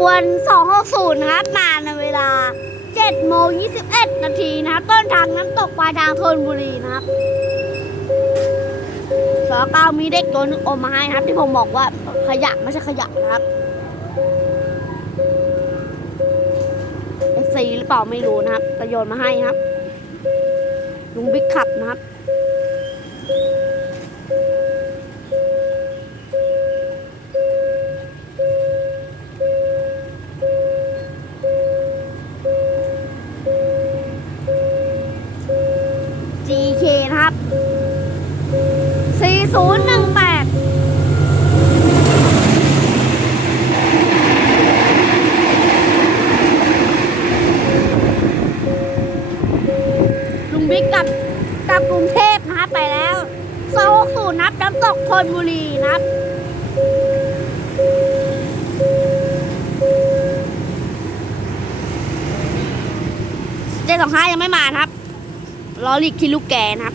บวน 260 นะครับ มาในเวลา7โมง21 นาทีนะครับ ต้นทางน้ำตกปลายทางธนบุรีนะครับสอเก้ามีเด็กตัวนึงอมมาให้นะครับ ที่ผมบอกว่าขยะไม่ใช่ขยะนะครับสีหรือเปล่าไม่รู้นะครับแต่โยนมาให้ครับ ลุงบิ๊กขับนะครับ 4018ลุงบิ๊กกับกับกรุงเทพนะครับไปแล้ว260นับน้ำตกธนบุรีนะครับ เจสองห้ายังไม่มานะครับ ลอลิกคิดลูกแกนะครับ